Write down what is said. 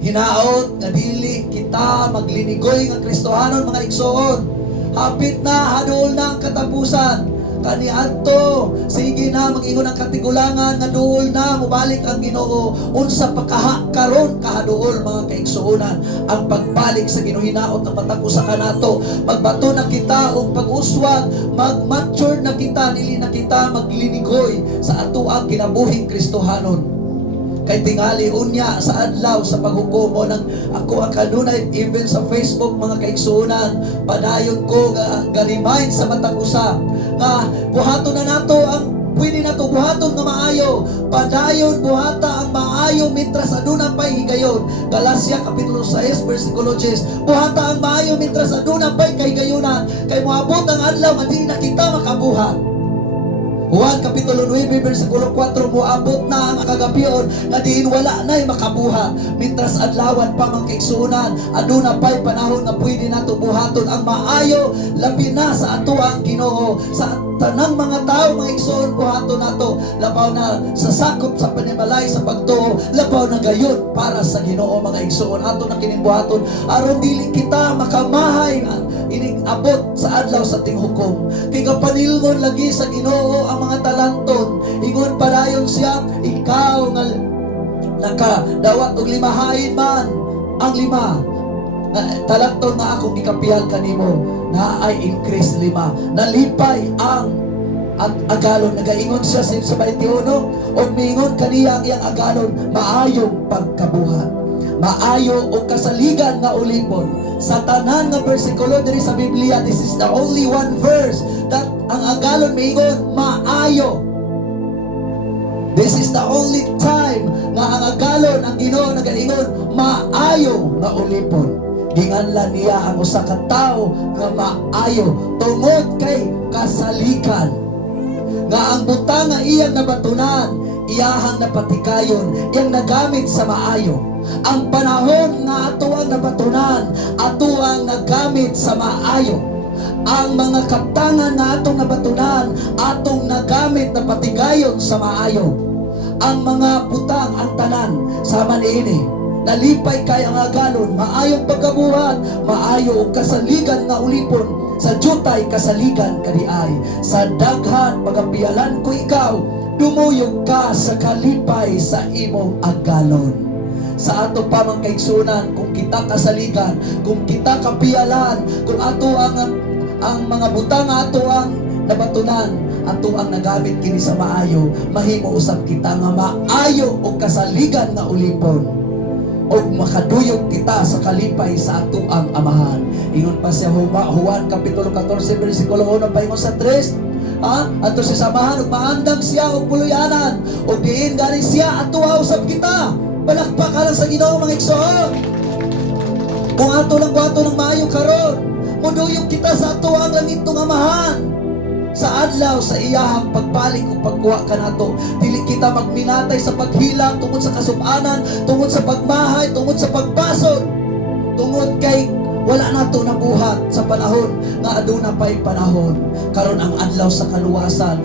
Hinaot nga dili kita maglinigoy nga Kristohanon mga igsoon. Hapit na, haduol na ang katapusan. Kaniadto, sige na mag-ingon ang katigulangan nga duol na mubalik ang Ginoo. Unsa pa karon kahaduol mga kaigsuonan ang pagbalik sa Ginoo. Hinaot ang matag usa kanato. Magbato na kita og pag-uswag, mag-mature na kita, dili na kita maglinigoy sa atoang kinabuhing Kristohanon. Kay tingali unya sa adlaw sa paghukom ng ako ang kanunay even sa Facebook mga kaigsuonan, padayon ko nga remind sa matag usa nga buhaton na nato ang pwede nato buhaton nga maayo. Padayon buhata ang maayo mitras aduna pay higayon. Galacia kapitulo 6 bersikulo 10. Buhata ang maayo mitras aduna pay kahigayunan, kay moabot ang adlaw nga di na kita makabuhat. Juan kapitulo 9 bersikulo 4, moabot na ang kagabion nga diin wala na'y makabuha. Mitras adlawan pa mga kaigsuonan, aduna pa'y panahon nga pwede nato buhaton ang maayo labi na sa ato ang Ginoo. Sa tanang mga tao mga igsoon buhaton nato, labaw na sa sakop sa panimalay sa pagtuo, labaw na gayon para sa Ginoo mga igsoon. Ato na kining buhaton aron dili kita makamahay ining abot sa adlaw sa tinghukom. Kay kapanilngon lagi sa Ginoo ang mga talanton, ingon padayon siya, ikaw nga nakadawat og limahain man ang lima talanton nga akong gikapihan kanimo, na ay increase 5. Nalipay ang agalon. Nagaingon siya sa 21, o mingon kaniya ang iyang agalon, maayong pagkabuhat, maayo o kasaligan nga ulipon. Sa tanan nga bersikulo diri sa Biblia, this is the only one verse that ang agalon mingon maayo. This is the only time nga ang agalon ang Ginoo nagaingon maayo nga ulipon. Ginganlan niya ang usa ka tawo nga maayo tungod kay kasalikan, nga ang butang nga iyang nabatunan iyahang napatikayon, iyang nagamit sa maayo. Ang panahon nga ato ang nabatunan, ato ang nagamit sa maayo. Ang mga kaptangan na atong nabatunan, atong nagamit na patigayon sa maayo. Ang mga butang, ang tanan, sama niini, nalipay kay ang agalon, maayong pagkabuhat, maayo og kasaligan nga ulipon, sa jutay kasaligan kadiay. Sa daghan pagapialan ko ikaw, dumuyog ka sa kalipay sa imong agalon. Sa ato pa mga kaigsunan, kung kita kasaligan, kung kita kapialan, kung ato ang mga butang ato ang nabatunan, ato ang nagamit kini sa maayo, mahimo usab kita nga maayo o kasaligan na ulipon, o makaduyog kita sa kalipay sa ato ang amahan. Ingon pa siya Juan kapitulo 14 bersikulo 1 paingon sa 3, ato si samahan ug maandam siya og puluyanan, o diin gani siya ato usab kita. Palakpak ka lang sa Ginoo mga igsoon. Kung ato lang buhaton ng maayo karon, muduyog kita sa ato ang langit ng amahan. Sa adlaw sa iyahang pagbalik o pagkuha ka nato, dili kita magminatay sa paghila tungod sa kasub-anan, tungod sa pagmahay, tungod sa pagbasod, tungod kay wala nato nabuhat sa panahon nga aduna pay panahon. Karon ang adlaw sa kaluwasan,